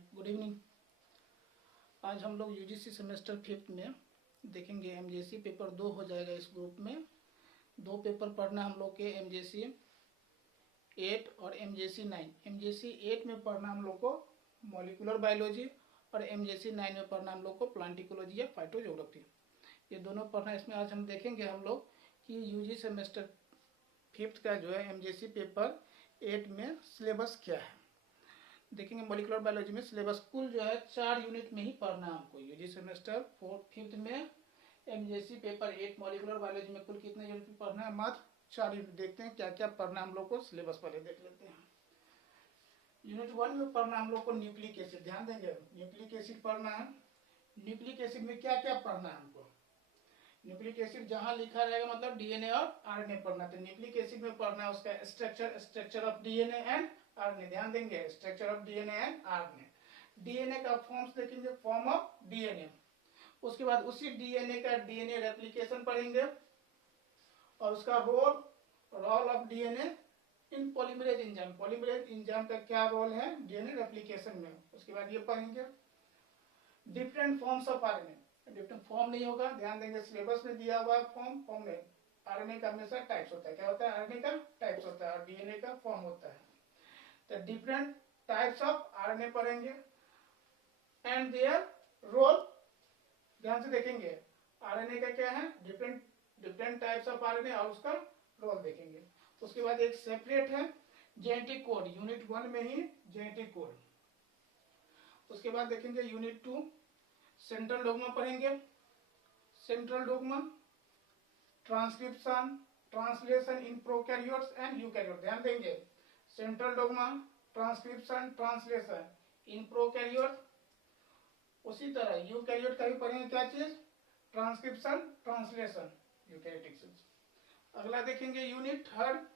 Good evening. आज हम लोग यूजीसी सेमेस्टर 5 में देखेंगे एमजेसी पेपर 2 हो जाएगा। इस ग्रुप में 2 पेपर पढ़ना हम लोग के एमजेसी 8 और एमजेसी 9। एमजेसी 8 में पढ़ना हम लोग को मॉलिक्यूलर बायोलॉजी और एमजेसी 9 में पढ़ना हम लोग को प्लांट इकोलॉजी या फाइटोजियोग्राफी। ये दोनों पढ़ना। इसमें आज हम देखेंगे हम लोग कि यूजी सेमेस्टर 5 का जो है एमजेसी पेपर 8 में सिलेबस क्या है। देखेंगे मॉलिक्यूलर बायोलॉजी में सिलेबस कुल जो है 4 यूनिट में ही पढ़ना है हमको। यूजी सेमेस्टर 5 में एमजेसी पेपर 8 मॉलिक्यूलर बायोलॉजी में कुल कितने यूनिट पढ़ना है? मात्र 4 यूनिट। देखते हैं क्या क्या पढ़ना हम लोग को। सिलेबस पहले देख लेते हैं। यूनिट 1 में पढ़ना हम लोग को न्यूक्लिक एसिड। ध्यान देंगे, न्यूक्लिक एसिड पढ़ना है। न्यूक्लिक एसिड में क्या क्या पढ़ना है हमको? न्यूक्लिक एसिड जहां लिखा रहेगा मतलब डीएनए और आरएनए पढ़ना। तो न्यूक्लिक एसिड में पढ़ना है उसका structure of DNA and RNA. ध्यान देंगे, structure of DNA and RNA. DNA का फॉर्म्स देखेंगे, फॉर्म ऑफ डीएनए। उसके बाद उसी डीएनए का डीएनए रेप्लिकेशन पढ़ेंगे और उसका role of DNA in polymerase enzyme. Polymerase enzyme का क्या रोल है डीएनए रेप्लिकेशन में। उसके बाद ये पढ़ेंगे different forms of RNA. Different form नहीं होगा, ध्यान देंगे सिलेबस में दिया हुआ फॉर्म में आरएनए का हमेशा टाइप्स होता है। क्या होता है? आरएनए का टाइप्स होता है और डीएनए का फॉर्म होता है। तो डिफरेंट टाइप्स ऑफ आरएनए पढ़ेंगे एंड देयर रोल। ध्यान से देखेंगे आरएनए का क्या है, डिफरेंट टाइप्स ऑफ आरएनए और उसका रोल देखेंगे। उसके बाद एक सेपरेट है जेनेटिक कोड, यूनिट 1 में ही जेनेटिक कोड। उसके बाद देखेंगे यूनिट 2 सेंट्रल डोग्मा पढ़ेंगे। Central dogma, transcription, translation in prokaryotes and eukaryote. ध्यान देंगे central dogma, transcription, translation in prokaryote. उसी तरह यूकैरियोट का भी पढ़ेंगे क्या चीज? Transcription, translation, eukaryotic cells. अगला देखेंगे यूनिट 3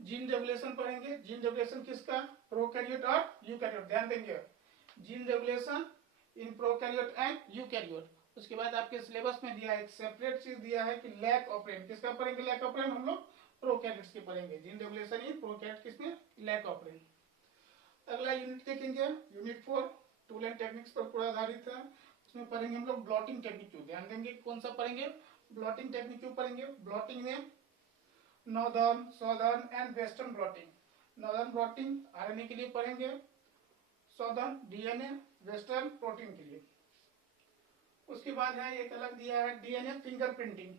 जीन रेगुलेशन पढ़ेंगे। जीन रेगुलेशन किसका? प्रोकैरियोट और यूकैरियोट। ध्यान देंगे gene regulation in prokaryote and eukaryote. उसके बाद आपके सिलेबस में दिया है एक सेपरेट चीज दिया है कि लैक ऑपरेंड। किसका पढ़ेंगे? लैक ऑपरेंड हम लोग प्रोकैरियोट्स के पढ़ेंगे। जीन रेगुलेशन इन प्रोकैरियोट किसमें? Lack operand. अगला यूनिट देखेंगे यूनिट 4 टूल एंड टेक्निक्स पर पूरा आधारित है। उसमें पढ़ेंगे हम लोग ब्लॉटिंग टेक्निक। ध्यान देंगे कौन सा पढ़ेंगे? ब्लॉटिंग टेक्निक पढ़ेंगे। ब्लॉटिंग में northern, southern and western blotting. Northern blotting RNA के लिए पढ़ेंगे, साउदर्न डीएनए, वेस्टर्न प्रोटीन के लिए। उसके बाद है एक अलग दिया है डीएनए फिंगरप्रिंटिंग।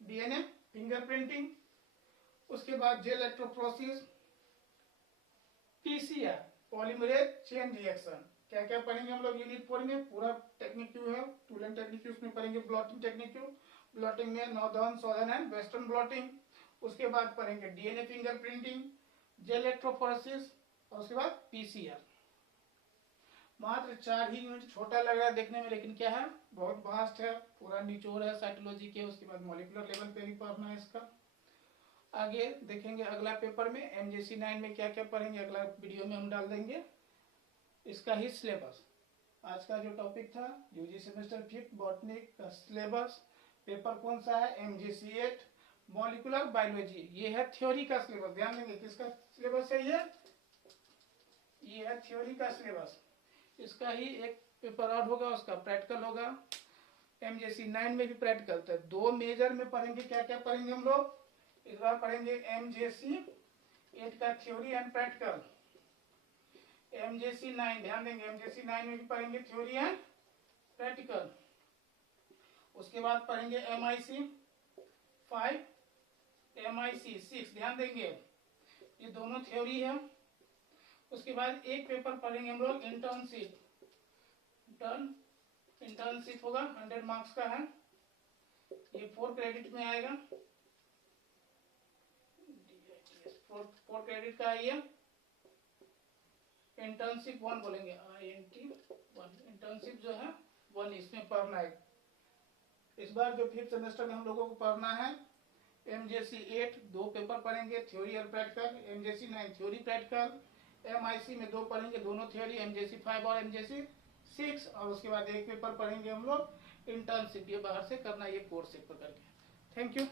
DNA fingerprinting. उसके बाद gel electrophoresis, PCR polymerase chain reaction. क्या क्या पढ़ेंगे हम लोग यूनिट 4 में? पूरा टेक्निक क्यों है, टूल एंड टेक्निक उसमें पढ़ेंगे। ब्लॉटिंग टेक्निक क्यों, ब्लॉटिंग में northern, southern and western blotting. उसके बाद पढ़ेंगे डीएनए फिंगरप्रिंटिंग, जेल इलेक्ट्रोफोरेसिस और उसके बाद पीसीआर। मात्र 4 ही यूनिट। छोटा लग रहा है देखने में, लेकिन क्या है बहुत वास्ट है, पूरा निचोड़ है साइटोलॉजी के। उसके बाद मॉलिक्यूलर लेवल पे भी पढ़ना है इसका। आगे देखेंगे अगला पेपर में एमजेसी 9 में क्या क्या पढ़ेंगे, अगला वीडियो में हम डाल देंगे इसका ही सिलेबस। आज का जो टॉपिक था यूजी सेमेस्टर 5 बॉटनी का सिलेबस। पेपर कौन सा है? MJC 8 molecular biology. ये है थ्योरी का सिलेबस। ध्यान देंगे किसका सिलेबस है ये है थ्योरी का सिलेबस। इसका ही एक पेपर और होगा, उसका प्रैक्टिकल होगा। एमजेसी 9 में भी प्रैक्टिकल। तो 2 मेजर में पढ़ेंगे। क्या क्या पढ़ेंगे हम लोग इस बार? पढ़ेंगे एमजेसी 8 का थ्योरी एंड प्रैक्टिकल। एमजेसी 9 ध्यान देंगे एमजेसी 9 में भी पढ़ेंगे थ्योरी एंड प्रैक्टिकल। उसके बाद पढ़ेंगे एमआईसी 5, एमआईसी 6। ध्यान देंगे ये दोनों थ्योरी है। उसके बाद एक पेपर पढ़ेंगे हम लोग इंटर्नशिप। इंटर्नशिप होगा 100 मार्क्स का है, ये 4 क्रेडिट में आएगा। 4 क्रेडिट का है ये। इंटर्नशिप 1 बोलेंगे, INT1। इंटर्नशिप जो है 1 इसमें पढ़ना है। इस बार जो 5th सेमेस्टर में हम लोगों को पढ़ना है एमजेसी 8 2 पेपर पढ़ेंगे, थ्योरी और practical. MJC 9 theory practical. MIC में 2 पढ़ेंगे, दोनों थ्योरी, एमजेसी 5 और एमजेसी 6। और उसके बाद एक पेपर पढ़ेंगे हम लोग इंटर्नशिप। ये बाहर से करना, ये कोर्स एक प्रकार के। Thank you.